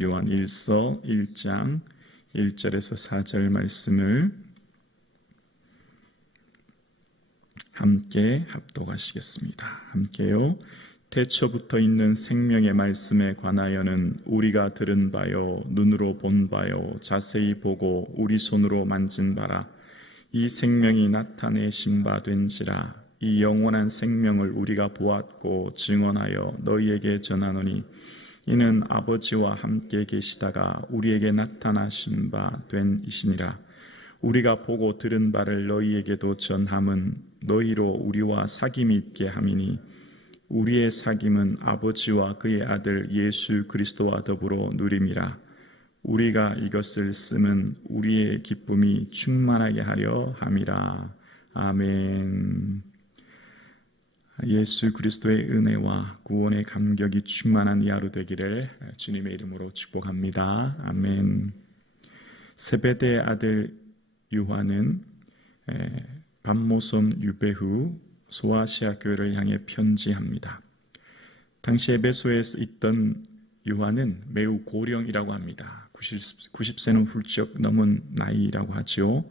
요한일서 1장 1절에서 4절 말씀을 함께 합독하시겠습니다. 함께요. 태초부터 있는 생명의 말씀에 관하여는 우리가 들은 바요, 눈으로 본 바요, 자세히 보고 우리 손으로 만진 바라. 이 생명이 나타내신 바 된지라. 이 영원한 생명을 우리가 보았고 증언하여 너희에게 전하노니 이는 아버지와 함께 계시다가 우리에게 나타나신 바 된 이시니라. 우리가 보고 들은 바를 너희에게도 전함은 너희로 우리와 사귐이 있게 함이니 우리의 사귐은 아버지와 그의 아들 예수 그리스도와 더불어 누림이라. 우리가 이것을 쓰면 우리의 기쁨이 충만하게 하려 함이라. 아멘. 예수 그리스도의 은혜와 구원의 감격이 충만한 이 하루 되기를 주님의 이름으로 축복합니다. 아멘. 세베대의 아들 요한은 밤모섬 유배 후 소아시아 교회를 향해 편지합니다. 당시 에베소에 있던 요한은 매우 고령이라고 합니다. 90세는 훌쩍 넘은 나이라고 하죠.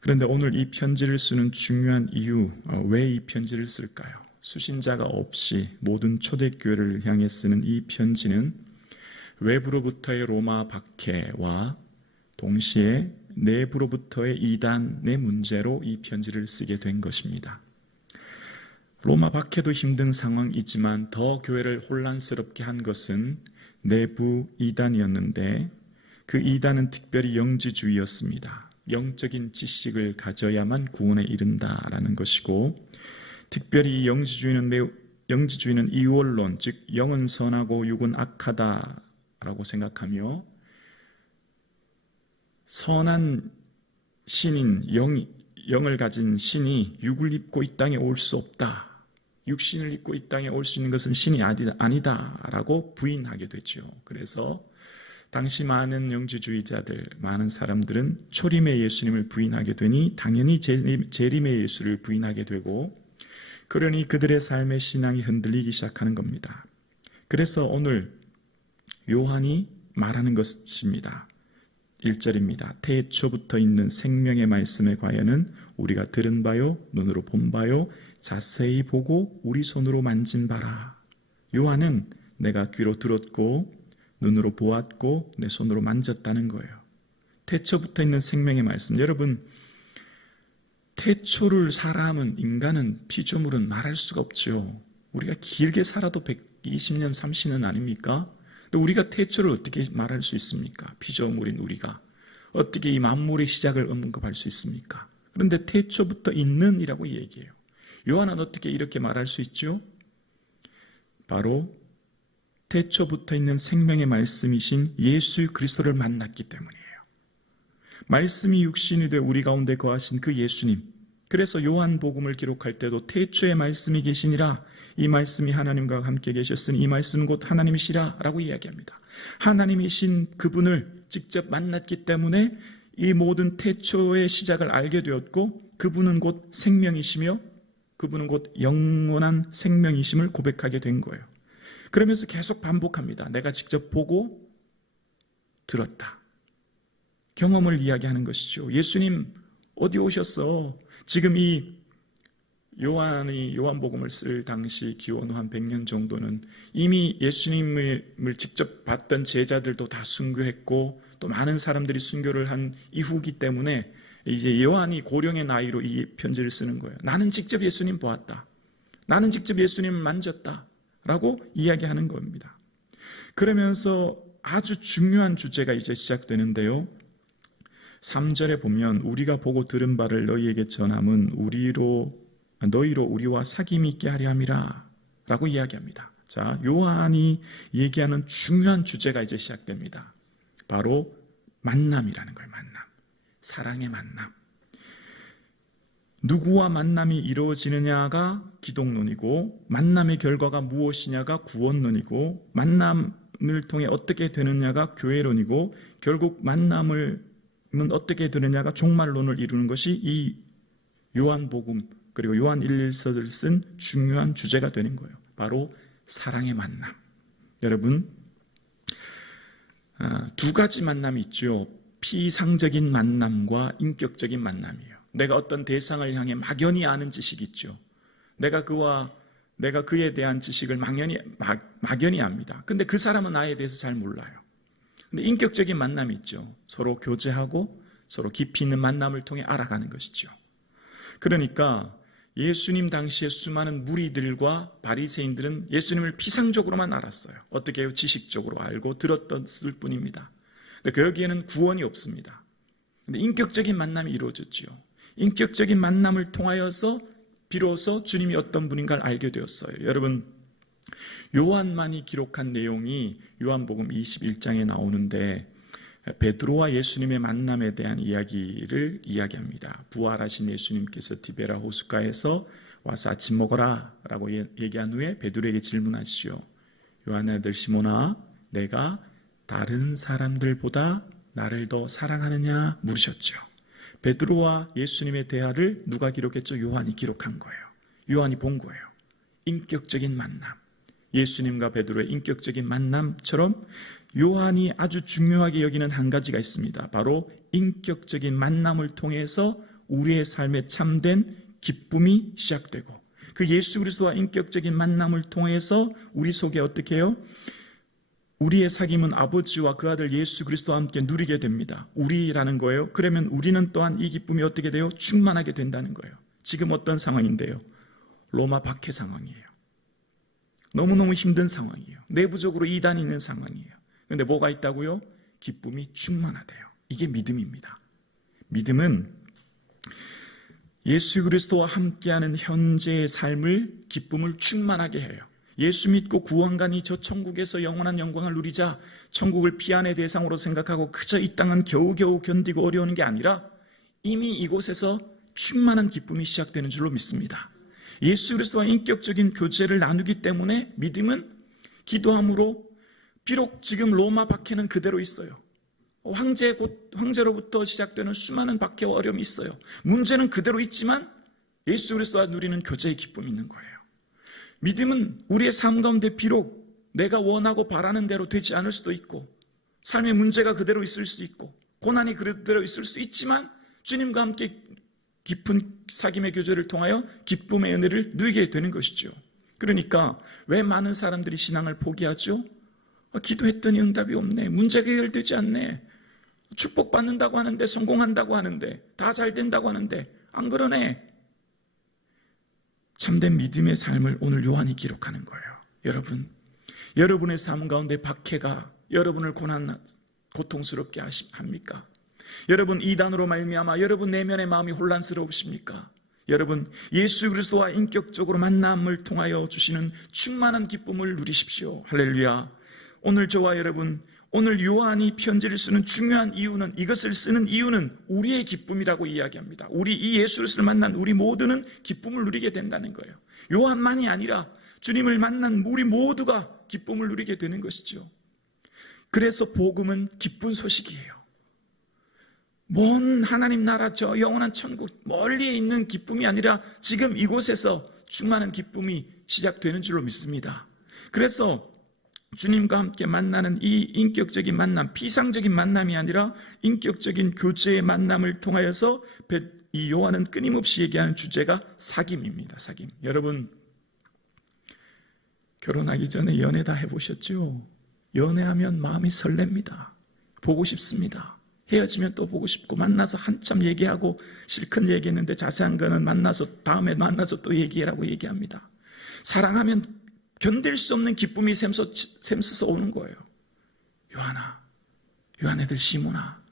그런데 오늘 이 편지를 쓰는 중요한 이유, 왜 이 편지를 쓸까요? 수신자가 없이 모든 초대교회를 향해 쓰는 이 편지는 외부로부터의 로마 박해와 동시에 내부로부터의 이단의 문제로 이 편지를 쓰게 된 것입니다. 로마 박해도 힘든 상황이지만 더 교회를 혼란스럽게 한 것은 내부 이단이었는데 그 이단은 특별히 영지주의였습니다. 영적인 지식을 가져야만 구원에 이른다라는 것이고, 특별히 영지주의는 이원론, 즉 영은 선하고 육은 악하다라고 생각하며 선한 신인 영을 가진 신이 육을 입고 이 땅에 올 수 없다. 육신을 입고 이 땅에 올 수 있는 것은 신이 아니다라고 부인하게 되죠. 그래서 당시 많은 영지주의자들, 많은 사람들은 초림의 예수님을 부인하게 되니 당연히 재림의 예수를 부인하게 되고, 그러니 그들의 삶의 신앙이 흔들리기 시작하는 겁니다. 그래서 오늘 요한이 말하는 것입니다. 1절입니다. 태초부터 있는 생명의 말씀에 관하여는 우리가 들은 바요, 눈으로 본 바요, 자세히 보고 우리 손으로 만진 바라. 요한은 내가 귀로 들었고 눈으로 보았고 내 손으로 만졌다는 거예요. 태초부터 있는 생명의 말씀. 여러분, 태초를 사람은, 인간은, 피조물은 말할 수가 없죠. 우리가 길게 살아도 120년, 30년 아닙니까? 우리가 태초를 어떻게 말할 수 있습니까? 피조물인 우리가 어떻게 이 만물의 시작을 언급할 수 있습니까? 그런데 태초부터 있는 이라고 얘기해요. 요한은 어떻게 이렇게 말할 수 있죠? 바로 태초부터 있는 생명의 말씀이신 예수 그리스도를 만났기 때문이에요. 말씀이 육신이 되어 우리 가운데 거하신 그 예수님. 그래서 요한복음을 기록할 때도 태초에 말씀이 계시니라, 이 말씀이 하나님과 함께 계셨으니 이 말씀은 곧 하나님이시라 라고 이야기합니다. 하나님이신 그분을 직접 만났기 때문에 이 모든 태초의 시작을 알게 되었고, 그분은 곧 생명이시며 그분은 곧 영원한 생명이심을 고백하게 된 거예요. 그러면서 계속 반복합니다. 내가 직접 보고 들었다. 경험을 이야기하는 것이죠. 예수님 어디 오셨어? 지금 이 요한이 요한복음을 쓸 당시 기원 후 한 100년 정도는 이미 예수님을 직접 봤던 제자들도 다 순교했고 또 많은 사람들이 순교를 한 이후기 때문에 이제 요한이 고령의 나이로 이 편지를 쓰는 거예요. 나는 직접 예수님 보았다. 나는 직접 예수님을 만졌다. 라고 이야기하는 겁니다. 그러면서 아주 중요한 주제가 이제 시작되는데요. 3절에 보면 우리가 보고 들은 바를 너희에게 전함은 너희로 우리와 사귐이 있게 하려 함이라 라고 이야기합니다. 자, 요한이 얘기하는 중요한 주제가 이제 시작됩니다. 바로 만남이라는 거예요. 만남. 사랑의 만남. 누구와 만남이 이루어지느냐가 기독론이고, 만남의 결과가 무엇이냐가 구원론이고, 만남을 통해 어떻게 되느냐가 교회론이고, 결국 만남은 어떻게 되느냐가 종말론을 이루는 것이 이 요한복음 그리고 요한 1일서를 쓴 중요한 주제가 되는 거예요. 바로 사랑의 만남. 여러분, 두 가지 만남이 있죠. 피상적인 만남과 인격적인 만남이에요. 내가 어떤 대상을 향해 막연히 아는 지식이 있죠. 내가 그에 대한 지식을 막연히 압니다. 근데 그 사람은 나에 대해서 잘 몰라요. 근데 인격적인 만남이 있죠. 서로 교제하고 서로 깊이 있는 만남을 통해 알아가는 것이죠. 그러니까 예수님 당시에 수많은 무리들과 바리새인들은 예수님을 피상적으로만 알았어요. 어떻게 해요? 지식적으로 알고 들었을 뿐입니다. 근데 거기에는 구원이 없습니다. 근데 인격적인 만남이 이루어졌죠. 인격적인 만남을 통하여서 비로소 주님이 어떤 분인가를 알게 되었어요. 여러분, 요한만이 기록한 내용이 요한복음 21장에 나오는데 베드로와 예수님의 만남에 대한 이야기를 이야기합니다. 부활하신 예수님께서 디베라 호숫가에서 와서 아침 먹어라 라고 얘기한 후에 베드로에게 질문하시오. 요한의 아들 시몬아, 내가 다른 사람들보다 나를 더 사랑하느냐 물으셨죠. 베드로와 예수님의 대화를 누가 기록했죠? 요한이 기록한 거예요. 요한이 본 거예요. 인격적인 만남. 예수님과 베드로의 인격적인 만남처럼 요한이 아주 중요하게 여기는 한 가지가 있습니다. 바로 인격적인 만남을 통해서 우리의 삶에 참된 기쁨이 시작되고 그 예수 그리스도와 인격적인 만남을 통해서 우리 속에 어떻게 해요? 우리의 사귐은 아버지와 그 아들 예수 그리스도와 함께 누리게 됩니다. 우리라는 거예요. 그러면 우리는 또한 이 기쁨이 어떻게 돼요? 충만하게 된다는 거예요. 지금 어떤 상황인데요? 로마 박해 상황이에요. 너무너무 힘든 상황이에요. 내부적으로 이단이 있는 상황이에요. 그런데 뭐가 있다고요? 기쁨이 충만하대요. 이게 믿음입니다. 믿음은 예수 그리스도와 함께하는 현재의 삶을 기쁨을 충만하게 해요. 예수 믿고 구원관이 저 천국에서 영원한 영광을 누리자 천국을 피안의 대상으로 생각하고 그저 이 땅은 겨우겨우 견디고 어려우는 게 아니라 이미 이곳에서 충만한 기쁨이 시작되는 줄로 믿습니다. 예수 그리스도와 인격적인 교제를 나누기 때문에 믿음은 기도함으로 비록 지금 로마 박해는 그대로 있어요. 황제로부터 시작되는 수많은 박해와 어려움이 있어요. 문제는 그대로 있지만 예수 그리스도와 누리는 교제의 기쁨이 있는 거예요. 믿음은 우리의 삶 가운데 비록 내가 원하고 바라는 대로 되지 않을 수도 있고 삶의 문제가 그대로 있을 수 있고 고난이 그대로 있을 수 있지만 주님과 함께 깊은 사귐의 교제를 통하여 기쁨의 은혜를 누리게 되는 것이죠. 그러니까 왜 많은 사람들이 신앙을 포기하죠? 기도했더니 응답이 없네. 문제가 해결되지 않네. 축복받는다고 하는데 성공한다고 하는데 다 잘 된다고 하는데 안 그러네. 참된 믿음의 삶을 오늘 요한이 기록하는 거예요. 여러분, 여러분의 삶 가운데 박해가 여러분을 고통스럽게 합니까? 여러분 이단으로 말미암아 여러분 내면의 마음이 혼란스러우십니까? 여러분 예수 그리스도와 인격적으로 만남을 통하여 주시는 충만한 기쁨을 누리십시오. 할렐루야. 오늘 저와 여러분, 오늘 요한이 편지를 쓰는 중요한 이유는, 이것을 쓰는 이유는 우리의 기쁨이라고 이야기합니다. 우리 이 예수를 만난 우리 모두는 기쁨을 누리게 된다는 거예요. 요한만이 아니라 주님을 만난 우리 모두가 기쁨을 누리게 되는 것이죠. 그래서 복음은 기쁜 소식이에요. 먼 하나님 나라 저 영원한 천국 멀리에 있는 기쁨이 아니라 지금 이곳에서 충만한 기쁨이 시작되는 줄로 믿습니다. 그래서 주님과 함께 만나는 이 인격적인 만남, 피상적인 만남이 아니라 인격적인 교제의 만남을 통하여서 이 요한은 끊임없이 얘기하는 주제가 사귐입니다. 사귐. 여러분, 결혼하기 전에 연애 다 해보셨죠? 연애하면 마음이 설렙니다. 보고 싶습니다. 헤어지면 또 보고 싶고 만나서 한참 얘기하고 실컷 얘기했는데 자세한 거는 다음에 만나서 또 얘기하라고 얘기합니다. 사랑하면 견딜 수 없는 기쁨이 샘솟아 오는 거예요. 요한아, 요한애들 시몬아,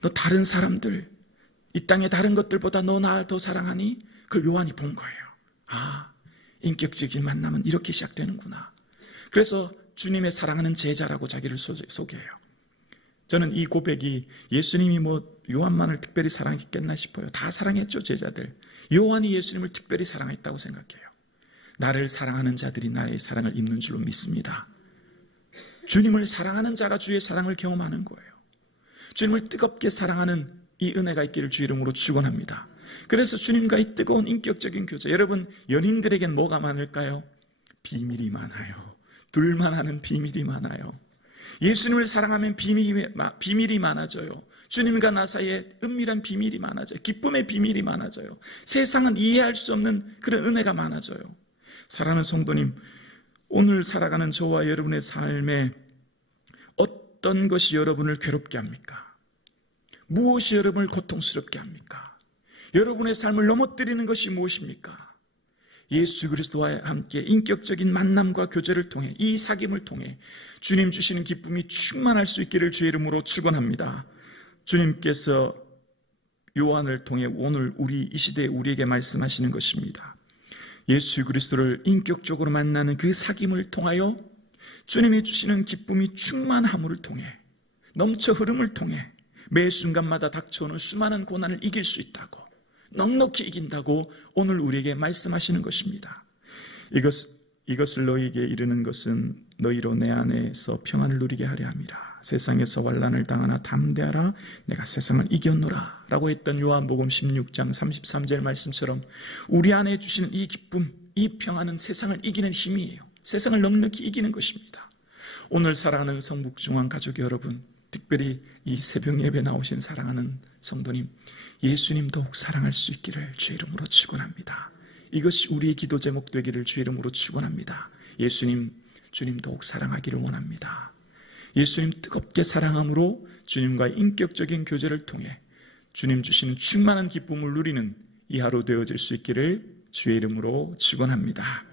너 다른 사람들, 이 땅의 다른 것들보다 너 나를 더 사랑하니? 그걸 요한이 본 거예요. 아, 인격적인 만남은 이렇게 시작되는구나. 그래서 주님의 사랑하는 제자라고 자기를 소개해요. 저는 이 고백이 예수님이 요한만을 특별히 사랑했겠나 싶어요. 다 사랑했죠, 제자들. 요한이 예수님을 특별히 사랑했다고 생각해요. 나를 사랑하는 자들이 나의 사랑을 입는 줄로 믿습니다. 주님을 사랑하는 자가 주의 사랑을 경험하는 거예요. 주님을 뜨겁게 사랑하는 이 은혜가 있기를 주 이름으로 축원합니다. 그래서 주님과 이 뜨거운 인격적인 교제, 여러분 연인들에겐 뭐가 많을까요? 비밀이 많아요. 둘만 아는 비밀이 많아요. 예수님을 사랑하면 비밀이 많아져요. 주님과 나 사이에 은밀한 비밀이 많아져요. 기쁨의 비밀이 많아져요. 세상은 이해할 수 없는 그런 은혜가 많아져요. 사랑하는 성도님, 오늘 살아가는 저와 여러분의 삶에 어떤 것이 여러분을 괴롭게 합니까? 무엇이 여러분을 고통스럽게 합니까? 여러분의 삶을 넘어뜨리는 것이 무엇입니까? 예수 그리스도와 함께 인격적인 만남과 교제를 통해, 이 사귐을 통해 주님 주시는 기쁨이 충만할 수 있기를 주의 이름으로 축원합니다. 주님께서 요한을 통해 오늘 이 시대에 우리에게 말씀하시는 것입니다. 예수 그리스도를 인격적으로 만나는 그 사귐을 통하여 주님이 주시는 기쁨이 충만함을 통해, 넘쳐 흐름을 통해 매 순간마다 닥쳐오는 수많은 고난을 이길 수 있다고, 넉넉히 이긴다고 오늘 우리에게 말씀하시는 것입니다. 이것을 너희에게 이르는 것은 너희로 내 안에서 평안을 누리게 하려 함이라. 세상에서 환난을 당하나 담대하라. 내가 세상을 이겼노라 라고 했던 요한복음 16장 33절 말씀처럼 우리 안에 주시는 이 기쁨, 이 평안은 세상을 이기는 힘이에요. 세상을 넉넉히 이기는 것입니다. 오늘 사랑하는 성북중앙 가족 여러분, 특별히 이 새벽 예배 나오신 사랑하는 성도님, 예수님 더욱 사랑할 수 있기를 주의 이름으로 축원합니다. 이것이 우리의 기도 제목 되기를 주의 이름으로 축원합니다. 예수님, 주님 더욱 사랑하기를 원합니다. 예수님 뜨겁게 사랑함으로 주님과의 인격적인 교제를 통해 주님 주시는 충만한 기쁨을 누리는 이 하루 되어질 수 있기를 주의 이름으로 축원합니다.